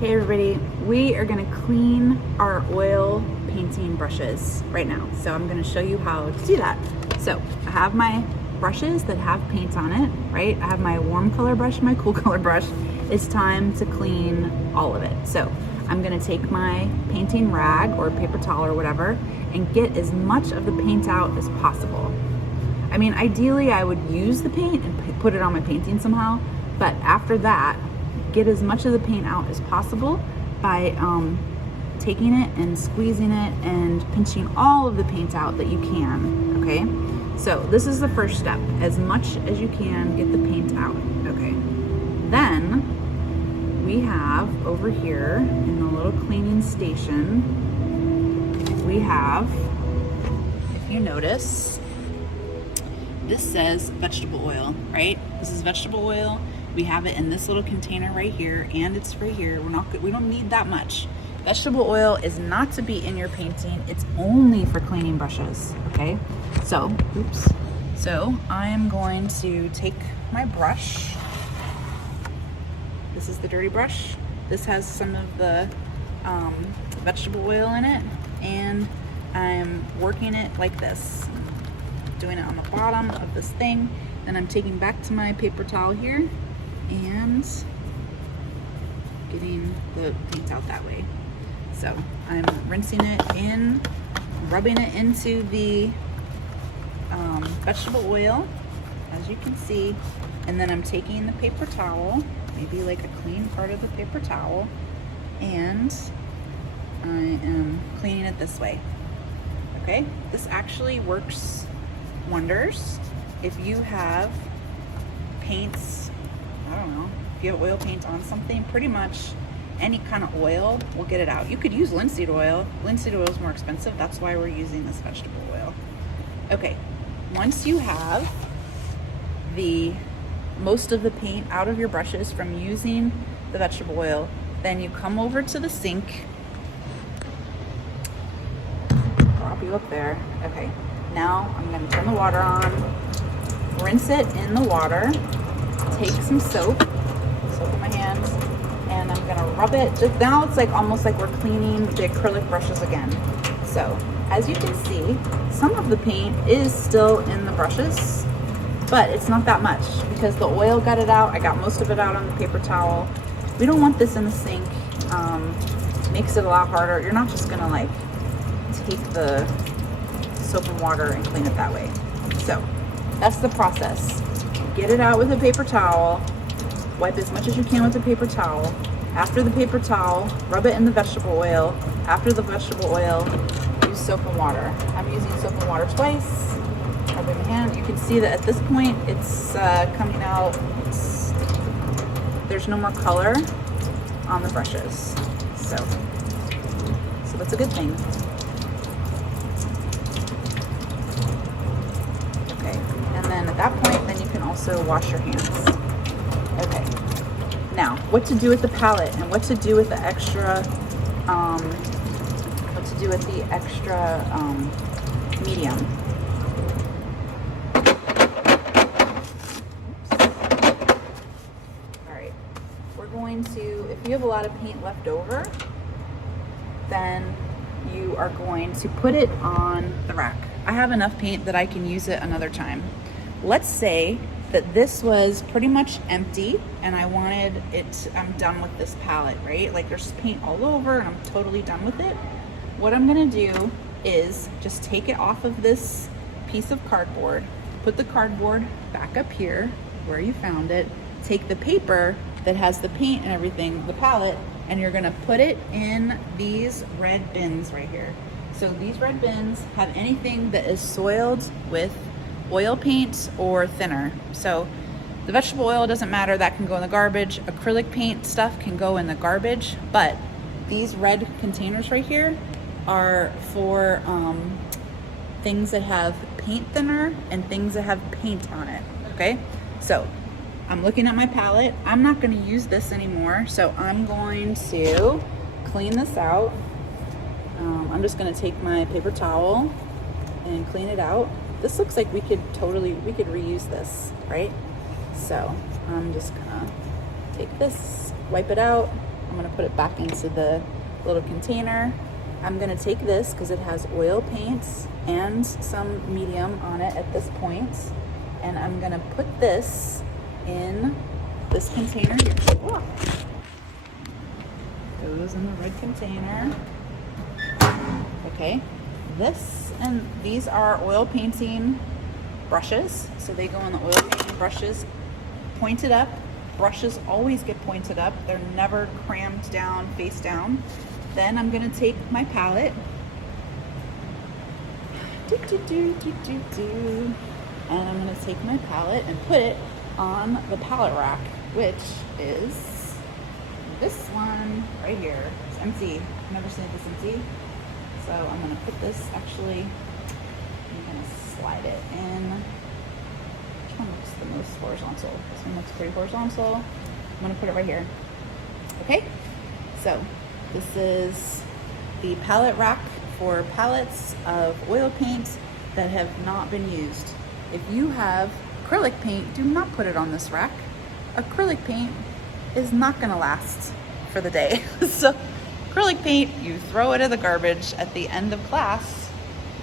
Hey everybody, we are going to clean our oil painting brushes right now. So I'm going to show you how to do that. So I have my brushes that have paint on it, right? I have my warm color brush, my cool color brush. It's time to clean all of it. So I'm going to take my painting rag or paper towel or whatever and get as much of the paint out as possible. I mean, ideally I would use the paint and put it on my painting somehow, but after that, get as much of the paint out as possible by taking it and squeezing it and pinching all of the paint out that you can, okay? So this is the first step. As much as you can, get the paint out, okay? Then we have over here in the little cleaning station, we have, if you notice, this says vegetable oil, right? This is vegetable oil. We have it in this little container right here, and it's right here. We don't need that much. Vegetable oil is not to be in your painting. It's only for cleaning brushes, okay? So, oops. So I'm going to take my brush. This is the dirty brush. This has some of the vegetable oil in it, and I'm working it like this. Doing it on the bottom of this thing. Then I'm taking back to my paper towel here and getting the paint out that way. So I'm rinsing it in, rubbing it into the vegetable oil, as you can see, and then I'm taking the paper towel, maybe like a clean part of the paper towel, and I am cleaning it this way. Okay, this actually works wonders if you have paints, I don't know, if you have oil paint on something, pretty much any kind of oil will get it out. You could use linseed oil. Linseed oil is more expensive. That's why we're using this vegetable oil. Okay, once you have most of the paint out of your brushes from using the vegetable oil, then you come over to the sink. Prop you up there. Okay, now I'm going to turn the water on, rinse it in the water, take some soap in my hands, and I'm going to rub it. Just now it's like almost like we're cleaning the acrylic brushes again. So as you can see, some of the paint is still in the brushes, but it's not that much because the oil got it out. I got most of it out on the paper towel. We don't want this in the sink. Makes it a lot harder. You're not just going to like take the soap and water and clean it that way. So that's the process. Get it out with a paper towel, wipe as much as you can with the paper towel. After the paper towel, rub it in the vegetable oil. After the vegetable oil, use soap and water. I'm using soap and water twice. Rubbing my hand. You can see that at this point it's coming out. There's no more color on the brushes. So that's a good thing. And then at that point, then you can also wash your hands. Okay. Now, what to do with the palette and what to do with the extra, medium. All right. We're going to, if you have a lot of paint left over, then you are going to put it on the rack. I have enough paint that I can use it another time. Let's say that this was pretty much empty and I wanted it, I'm done with this palette, right? Like there's paint all over and I'm totally done with it. What I'm gonna do is just take it off of this piece of cardboard, put the cardboard back up here where you found it, take the paper that has the paint and everything, the palette, and you're gonna put it in these red bins right here. So these red bins have anything that is soiled with oil paint or thinner. So the vegetable oil doesn't matter, that can go in the garbage. Acrylic paint stuff can go in the garbage, but these red containers right here are for things that have paint thinner and things that have paint on it, okay? So I'm looking at my palette. I'm not gonna use this anymore, so I'm going to clean this out. I'm just gonna take my paper towel and clean it out. This looks like we could reuse this, right? So I'm just gonna take this, wipe it out. I'm gonna put it back into the little container. I'm gonna take this because it has oil paints and some medium on it at this point, and I'm gonna put this in this container here. Oh. Goes in the red container. Okay, this and these are oil painting brushes, so they go in the oil painting brushes, pointed up. Brushes always get pointed up, they're never crammed down, face down. Then I'm gonna take my palette, and I'm gonna take my palette and put it on the palette rack, which is this one right here. It's empty. I've never seen this empty. So I'm gonna put this, actually, I'm gonna slide it in. Which one looks the most horizontal? This one looks pretty horizontal. I'm gonna put it right here. Okay, so this is the palette rack for palettes of oil paint that have not been used. If you have acrylic paint, do not put it on this rack. Acrylic paint is not gonna last for the day. So acrylic paint, you throw it in the garbage at the end of class.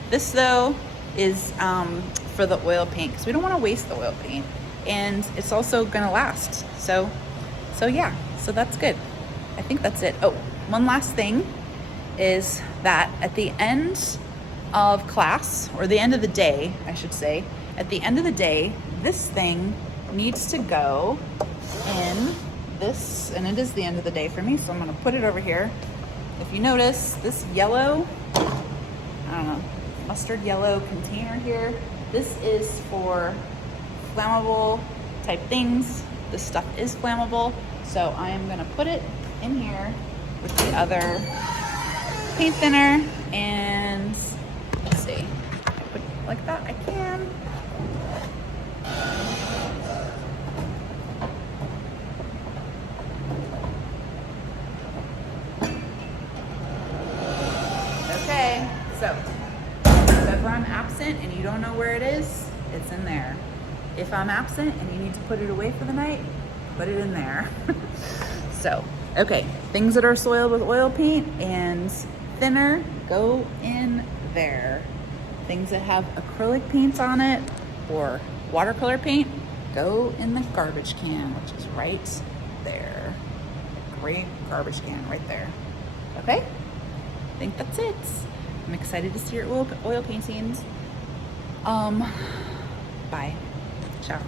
This though is for the oil paint, because we don't want to waste the oil paint, and it's also gonna last. So yeah, so that's good. I think that's it. Oh, one last thing is that at the end of class, or the end of the day, I should say, at the end of the day, this thing needs to go in this, and it is the end of the day for me, so I'm gonna put it over here. If you notice, this yellow, I don't know, mustard yellow container here, this is for flammable type things. This stuff is flammable, so I am gonna put it in here with the other paint thinner, and let's see, if I put it like that, I can. Okay, so if ever I'm absent and you don't know where it is, it's in there. If I'm absent and you need to put it away for the night, put it in there. So, okay, things that are soiled with oil paint and thinner go in there. Things that have acrylic paint on it or watercolor paint go in the garbage can, which is right there. Gray garbage can right there. Okay? I think that's it. I'm excited to see your oil paintings. Bye. Ciao.